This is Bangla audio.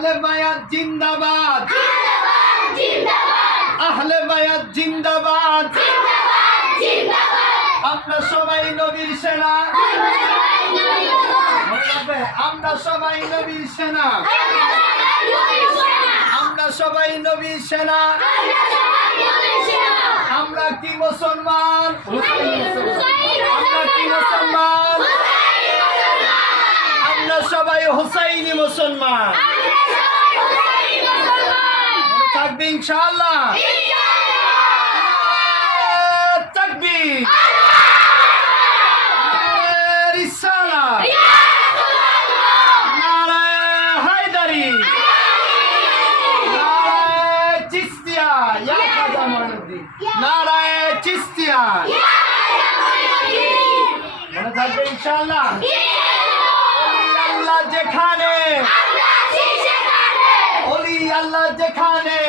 আহলে বায়াত জিন্দাবাদ, আহলে বায়াত জিন্দাবাদ। আমরা সবাই নবীর সেনা, আমরা সবাই নবীর সেনা, আমরা সবাই নবীর সেনা। আমরা কি মুসলমান, আমরা কি মুসলমান, আমরা সবাই হুসাইনি মুসলমান। মনে থাকবে ইনশাআল্লাহ। তাকবীর, রিসালাত, নারায়ে হায়দারি, নারায়ে চিশতিয়া, ইয়া খাজা মঈনুদ্দিন, নারায়ে চিশতিয়া। মনে থাকবে ইনশাআল্লাহ। ওলি আল্লাহ যেখানে, ওলি আল্লাহ যেখানে,